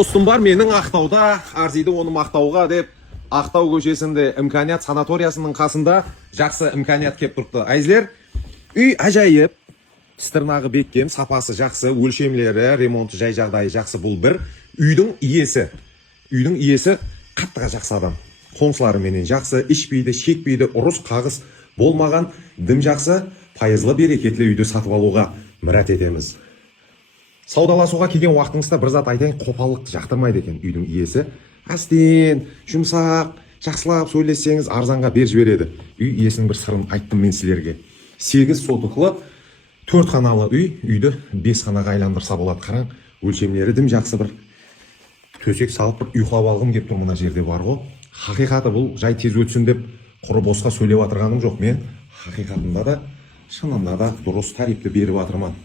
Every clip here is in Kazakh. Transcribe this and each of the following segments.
Достым бар менің Ақтауда, арзиді оны мақтауға деп, Ақтау көшесінде имканият санаториясының қасында жақсы имканият кеп тұрыпты. Әйзлер, үй әжайып, тыстырнағы беккен, сапасы жақсы, өлшемлері, ремонты жай жағдайы жақсы. Бұл бір үйдің иесі. Үйдің иесі қаттыға жақсы адам. Қоңсылары менен жақсы, ішпейді, шекпейді, ұрыс қағыс болмаған, дым жақсы, пайызлы берекетлі үйді сатып алуға мұрат етеміз. Саудаласуға келген уақытыңызда бір зат айтайын, қопалықты жақтырмайды екен үйдің иесі. Әстен, жұмсақ, жақсылап сөйлессеңіз арзанға беріп жібереді. Үй иесінің бір сырын айттым мен сіздерге. 8 сотықлы 4 қаналы үйді 5 қанаға айландырса болады. Қараң, өлшемлері дым жақсы, бір төсек салып бір ұйықтап алғым келіп тұр мына жерде бар ғой. Хақиқаты бұл жай тез өтсін деп құры босқа сөйлеп отырғаным жоқ. Мен хақиқатында да, шынында да дұрыс тарифті беріп отырмын.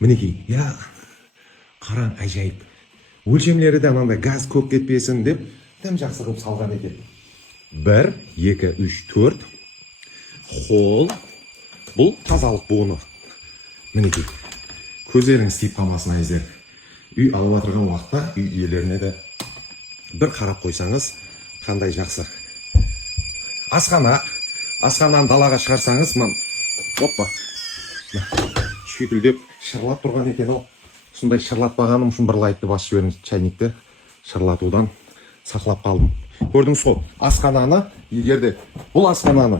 Мінекей, я қараң, әжайып. Өлшемлері де анандай газ көп кетпесін деп дым жақсы қылып салған екен. 1, 2, 3, 4 қол. Бұл тазалық буыны. Мінекей, көздеріңіз тиіп қалмасын әйзер. Үй алып отырған уақытта үй иелеріне де бір қарап қойсаңыз қандай жақсы. Асхананы далаға шығарсаңыз, оппа, шүйкілдеп шырлап тұрған екен ол. Сондай шырлатпағаным үшін бір лайкты басып жіберіңіз, чайникті шырлатудан сақлап қалдым. Көрдіңіз ғой, асхананы, егерде бұл асхананы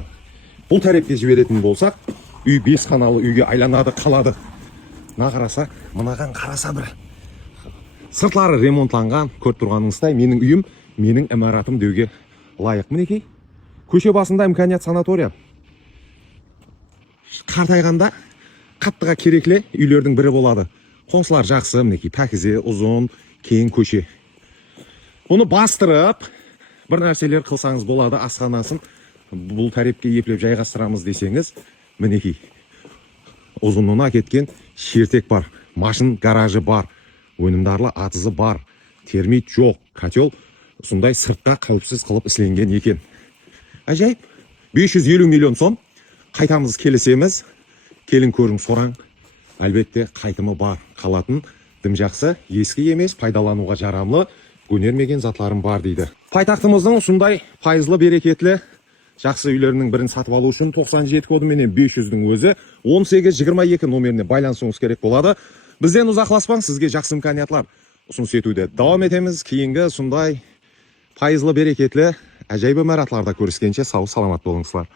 бұл тәрепке жіберетін болсақ, үй 5 қаналы үйге айланады, қалады. Мынаған қараса бір. Сыртлары ремонтланған, көріп тұрғаныңыздай, менің үйім, менің имаратым деуге лайық. Мінекей, көше басында имканият санатория. Қартайғанда қаттыға кереклі үйлердің бірі болады. Қоңсылар жақсы, мінекей, пәкізе, ұзын, кең көше. Бұны бастырып, бір нәрселер қылсаңыз болады, асханасын бұл тәрепке еплеп жайғастырамыз десеңіз, мінекей, ұзынына кеткен шертек бар, машин гаражы бар, өнімдарлы атызы бар, термит жоқ, котел сондай сыртқа қауіпсіз қылып ісленген екен. Әжайып, 550 миллион сом, қайтамыз келісеміз, келін көрің сораң. Әлбетте қайтымы бар, қалатын дым жақсы, ескі емес, пайдалануға жарамлы, көнермеген затларым бар дейді. Пайтақтымыздың сондай пайызлы берекетлі жақсы үйлерінің бірін сатып алу үшін 97 коды менен 500-дің өзі 18-22 номеріне байланысуыңыз керек болады. Бізден ұзақласпаңыз, сізге жақсы имканиятлар ұсыныс етуде давам етеміз. Кейінгі сондай пайызлы берекетлі әжайып имаратларда көріскенше сау саламат болыңыздар.